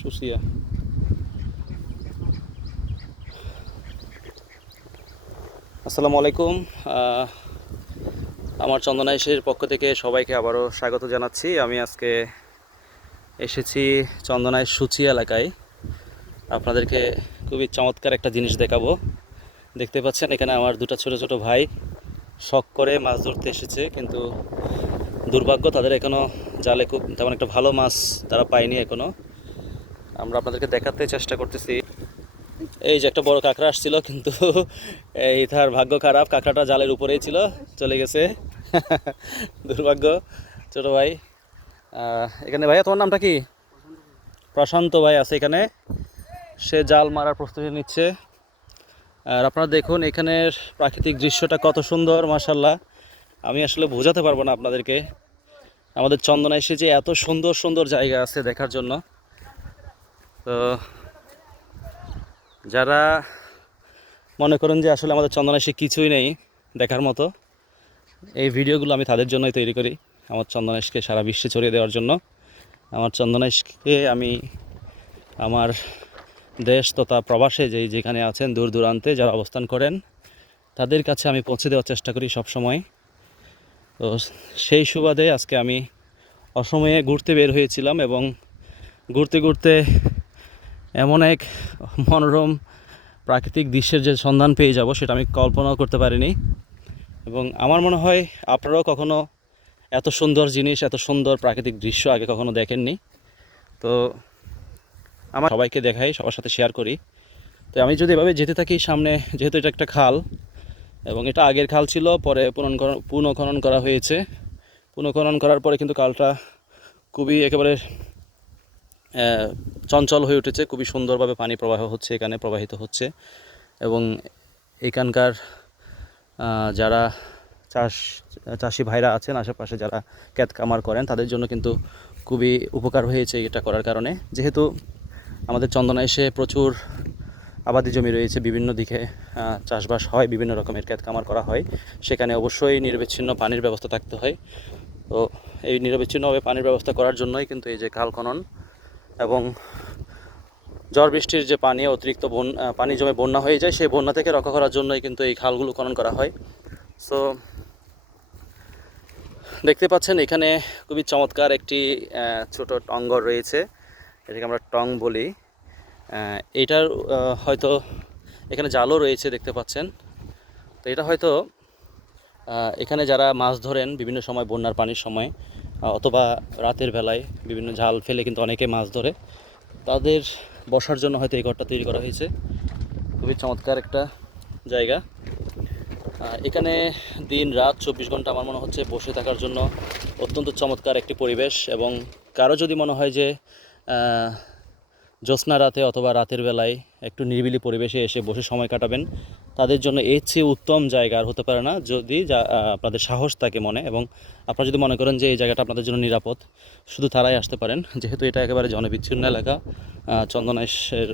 সুসিয়া আসসালামু আলাইকুম আমার চন্দনাইশের পক্ষ থেকে সবাইকে আবারও স্বাগত জানাচ্ছি। আমি আজকে এসেছি চন্দনাইশ সুচি এলাকায়। আপনাদেরকে খুবই চমৎকার একটা জিনিস দেখাবো। দেখতে পাচ্ছেন, এখানে আমার দুটো ছোট ছোট ভাই শখ করে মাছ ধরতে এসেছে, কিন্তু দুর্ভাগ্য তাদের এখনও জালে খুব তেমন একটা ভালো মাছ তারা পায়নি এখনও আমরা আপনাদেরকে দেখাতে চেষ্টা করতেছি। এই যে একটা বড় কাঁকড়া আসছিল, কিন্তু এই তার ভাগ্য খারাপ, কাঁকড়াটা জালের উপরেই ছিল, চলে গেছে। দুর্ভাগ্য, ছোট ভাই। এখানে ভাইয়া, তোমার নামটা কি? প্রশান্ত ভাই আছে এখানে। সে জাল মারার প্রস্তুতি নিচ্ছে। আর আপনারা দেখুন, এখানের প্রাকৃতিক দৃশ্যটা কত সুন্দর মাসাল্লাহ আমি আসলে বোঝাতে পারব না আপনাদেরকে। আমাদের চন্দনা এসে যে এত সুন্দর সুন্দর জায়গা আছে দেখার জন্য। তো যারা মনে করেন যে আসলে আমাদের চন্দনা কিছুই নেই দেখার মতো, এই ভিডিওগুলো আমি তাদের জন্যই তৈরি করি, আমার চন্দনেশকে সারা বিশ্বে ছড়িয়ে দেওয়ার জন্য। আমার চন্দনেশকে আমি আমার দেশ তথা প্রবাসে যেই যেখানে আছেন দূর দূরান্তে যারা অবস্থান করেন, তাদের কাছে আমি পৌঁছে দেওয়ার চেষ্টা করি সব সময় তো সেই সুবাদে আজকে আমি অসময়ে ঘুরতে বের হয়েছিলাম এবং ঘুরতে ঘুরতে এমন এক মনোরম প্রাকৃতিক দৃশ্যের যে সন্ধান পেয়ে যাব সেটা আমি কল্পনাও করতে পারিনি। এবং আমার মনে হয় আপনারাও কখনো এত সুন্দর জিনিস, এত সুন্দর প্রাকৃতিক দৃশ্য আগে কখনো দেখেননি। তো আমার সবাইকে দেখাই, সবার সাথে শেয়ার করি। তো আমি যদি এভাবে যেতে থাকি সামনে, যেহেতু এটা একটা খাল এবং এটা আগের খাল ছিল, পরে পুনঃ পুনঃখনন করা হয়েছে। পুনঃখনন করার পরে কিন্তু খালটা খুবই একেবারে চঞ্চল হয়ে উঠেছে, খুবই সুন্দরভাবে পানি প্রবাহ হচ্ছে, এখানে প্রবাহিত হচ্ছে। এবং এখানকার যারা চাষ, চাষি ভাইরা আছেন, আশেপাশে যারা ক্যাত কামার করেন, তাদের জন্য কিন্তু খুবই উপকার হয়েছে এটা করার কারণে। যেহেতু আমাদের চন্দনা এসে প্রচুর আবাদি জমি রয়েছে, বিভিন্ন দিকে চাষবাস হয়, বিভিন্ন রকমের ক্যাত কামার করা হয়, সেখানে অবশ্যই নিরবিচ্ছিন্ন পানির ব্যবস্থা থাকতে হয়। তো এই নিরবিচ্ছিন্নভাবে পানির ব্যবস্থা করার জন্যই কিন্তু এই যে খাল খনন এবং ঝড় বৃষ্টির যে পানি, অতিরিক্ত বন পানি জমে বন্যা হয়ে যায়, সেই বন্যা থেকে রক্ষা করার জন্যই কিন্তু এই খালগুলো খনন করা হয়। সো দেখতে পাচ্ছেন এখানে খুবই চমৎকার একটি ছোট টঙ্গর রয়েছে। এটাকে আমরা টং বলি। এটার হয়তো এখানে জালও রয়েছে দেখতে পাচ্ছেন। তো এটা হয়তো এখানে যারা মাছ ধরেন বিভিন্ন সময় বন্যার পানির সময় অথবা রাতের বেলায় বিভিন্ন ঝাল ফেলে কিন্তু অনেকে মাছ ধরে। তাদের বসার জন্য হয়তো এই ঘরটা তৈরি করা হয়েছে। খুবই চমৎকার একটা জায়গা। এখানে দিন রাত চব্বিশ ঘণ্টা আমার মনে হচ্ছে বসে থাকার জন্য অত্যন্ত চমৎকার একটি পরিবেশ এবং কারও যদি মনে হয় যে জ্যোৎস্না রাতে অথবা রাতের বেলায় একটু নিরিবিলি পরিবেশে এসে বসে সময় কাটাবেন তাদের জন্য এর চেয়ে উত্তম জায়গা আর হতে পারে না যদি যা আপনাদের সাহস থাকে মনে এবং আপনারা যদি মনে করেন যে এই জায়গাটা আপনাদের জন্য নিরাপদ শুধু তারাই আসতে পারেন। যেহেতু এটা একেবারে জনবিচ্ছিন্ন এলাকা আহ, চন্দনেশের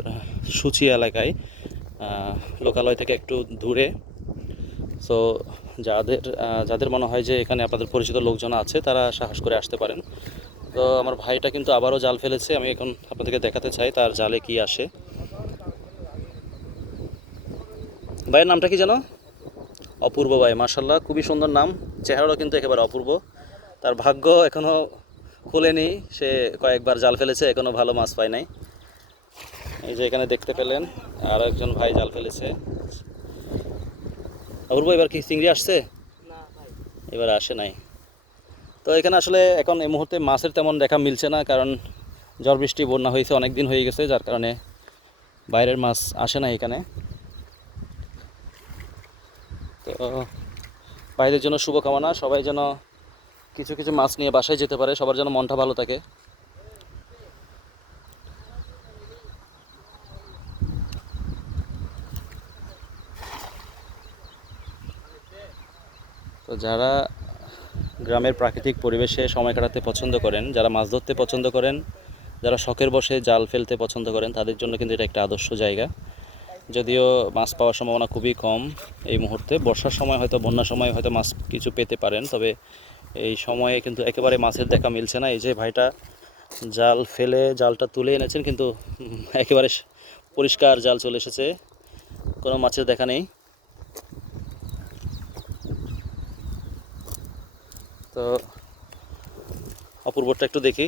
সূচি এলাকায় লোকালয় থেকে একটু দূরে। সো যাদের যাদের মনে হয় যে এখানে আপনাদের পরিচিত লোকজন আছে তারা সাহস করে আসতে পারেন। তো আমার ভাইটা কিন্তু আবারও জাল ফেলেছে আমি এখন আপনাদেরকে দেখাতে চাই তার জালে কি আসে। ভাইয়ের নামটা কি জানো অপূর্ব ভাই মার্শাল্লাহ খুবই সুন্দর নাম। চেহারাও কিন্তু একেবারে অপূর্ব। তার ভাগ্য এখনও খুলেনি। সে কয়েকবার জাল ফেলেছে এখনও ভালো মাছ পায় নাই। এই যে এখানে দেখতে পেলেন আর একজন ভাই জাল ফেলেছে। অপূর্ব এবার কি চিংড়ি আসছে? এবার আসে নাই। তো এখানে আসলে এখন এই মুহূর্তে মাছের তেমন দেখা মিলছে না কারণ ঝড় বৃষ্টি বন্যা হয়েছে অনেক দিন হয়ে গেছে যার কারণে বাইরের মাছ আসে না এখানে। তো, ভাইদের জন্য শুভকামনা। সবাই যেন কিছু কিছু মাছ নিয়ে বাসায় যেতে পারে, সবার যেন মনটা ভালো থাকে। তো যারা গ্রামের প্রাকৃতিক পরিবেশে সময় কাটাতে পছন্দ করেন, যারা মাছ ধরতে পছন্দ করেন, যারা শখের বসে জাল ফেলতে পছন্দ করেন, তাদের জন্য কিন্তু এটা একটা আদর্শ জায়গা। যদিও মাছ পাওয়ার সম্ভাবনা খুবই কম এই মুহূর্তে। বর্ষার সময় হয়তো, বন্যার সময় হয়তো মাছ কিছু পেতে পারেন, তবে এই সময়ে কিন্তু একেবারে মাছের দেখা মিলছে না। এই যে ভাইটা জাল ফেলে, জালটা তুলে এনেছেন, কিন্তু একেবারে পরিষ্কার জাল চলে এসেছে। কোনো মাছের দেখা নেই। তো অপূর্বটা একটু দেখি।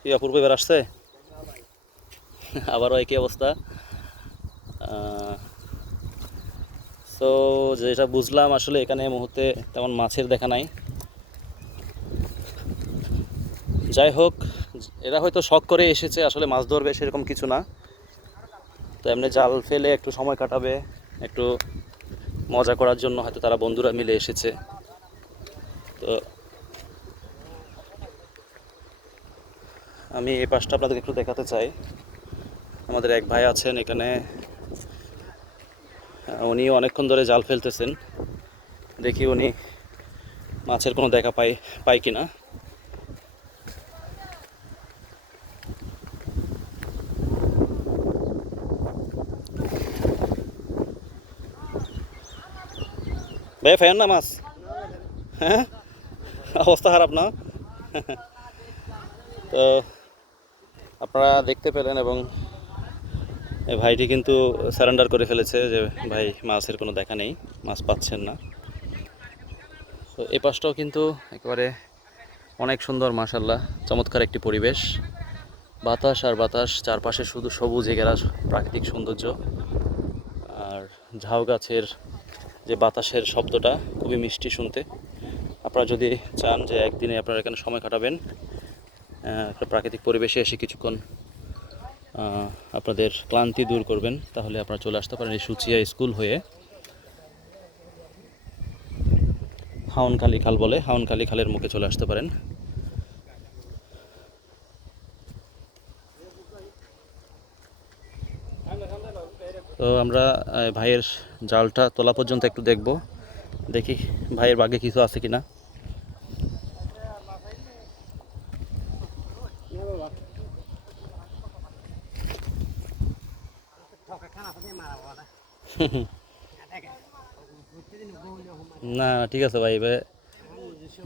কি অপূর্ব এবার আসছে? আবারও একই অবস্থা। তো যেটা বুঝলাম, আসলে এখানে মুহূর্তে তেমন মাছের দেখা নাই। যাই হোক, এরা হয়তো শখ করে এসেছে, আসলে মাছ ধরবে সেরকম কিছু না। তো এমনি জাল ফেলে একটু সময় কাটাবে, একটু মজা করার জন্য হয়তো তারা বন্ধুরা মিলে এসেছে। তো আমি এই পাশটা আপনাদেরকে একটু দেখাতে চাই। আমাদের এক ভাই আছেন এখানে। উনি অনেকক্ষণ ধরে জাল ফেলতেছেন। দেখি উনি মাছের কোনো দেখা পাই পাই কি না ভাই, ফাইন না মাছ? হ্যাঁ? অবস্থা খারাপ না? তো আপনারা দেখতে পেলেন এবং ভাইটি কিন্তু সারেন্ডার করে ফেলেছে যে, ভাই, মাছের কোনো দেখা নেই, মাছ পাচ্ছেন না। তো এই পাশটাও কিন্তু একেবারে অনেক সুন্দর মাশাল্লাহ চমৎকার একটি পরিবেশ। বাতাস আর বাতাস, চারপাশে শুধু সবুজে ঘেরা প্রাকৃতিক সৌন্দর্য। আর ঝাউ গাছের যে বাতাসের শব্দটা, খুবই মিষ্টি শুনতে। আপনারা যদি চান যে একদিনে আপনারা এখানে সময় কাটাবেন একটা প্রাকৃতিক পরিবেশে এসে কিছুক্ষণ আপনাদের ক্লান্তি দূর করবেন, তাহলে আপনারা চলে আসতে পারেন এই সুচিয়া স্কুল হয়ে। হাউনখালি খাল বলে হাউনখালি খালের মুখে চলে আসতে পারেন। তো আমরা ভাইয়ের জালটা তোলা পর্যন্ত একটু দেখব, দেখি ভাইয়ের বাগে কিছু আছে কিনা। না ঠিক আছে ভাই ভাই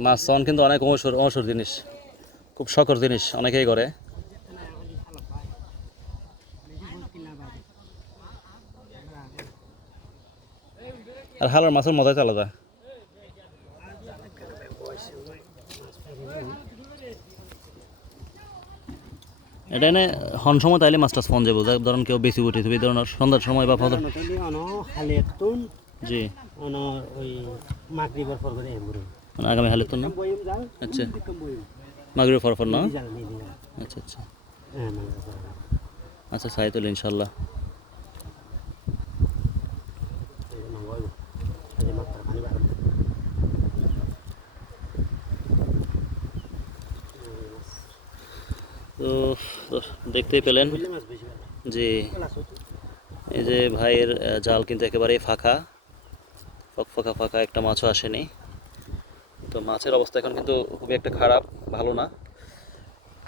মাছ চন কিন্তু অনেক অসুর অসুর জিনিস। খুব শখর জিনিস, অনেকেই করে। আর হালার মাছের মজাই আলাদা। এটা এনে হন সময় তাইলে মাছটা ফোন যাব ধরেন ধরুন কেউ বেশি উঠে এই ধরনের সন্ধ্যার সময় বা ফজর জি। মানে আগামী হালে তো না? আচ্ছা। মাগরি ফরফর না? আচ্ছা আচ্ছা। হ্যাঁ আচ্ছা চাই তো ইনশাল্লাহ এই নঙ্গল আজ মাত্র পানি বার তো দেখতেই পেলেন যে এই যে ভাইয়ের জাল কিন্তু একেবারেই ফাঁকা। ফক ফাঁকা ফাঁকা একটা মাছও আসেনি। তো মাছের অবস্থা এখন কিন্তু খুবই একটা খারাপ, ভালো না।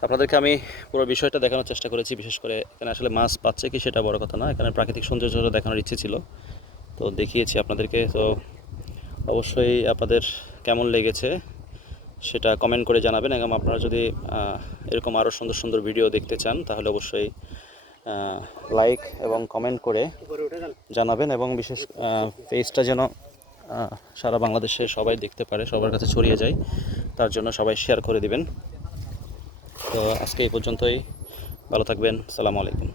আপনাদেরকে আমি পুরো বিষয়টা দেখানোর চেষ্টা করেছি, বিশেষ করে এখানে আসলে মাছ পাচ্ছে কি সেটা বড় কথা না। এখানে প্রাকৃতিক সৌন্দর্যটা দেখানোর ইচ্ছে ছিল। তো দেখিয়েছি আপনাদেরকে। তো অবশ্যই আপনাদের কেমন লেগেছে? সেটা কমেন্ট করে জানাবেন এবং আপনারা যদি এরকম আরও সুন্দর সুন্দর ভিডিও দেখতে চান, তাহলে অবশ্যই লাইক এবং কমেন্ট করে জানাবেন এবং বিশেষ পেজটা যেন সারা বাংলাদেশে সবাই দেখতে পারে, সবার কাছে ছড়িয়ে যায়, তার জন্য সবাই শেয়ার করে দিবেন। তো আজকে এই পর্যন্তই। ভালো থাকবেন। সালামু আলাইকুম।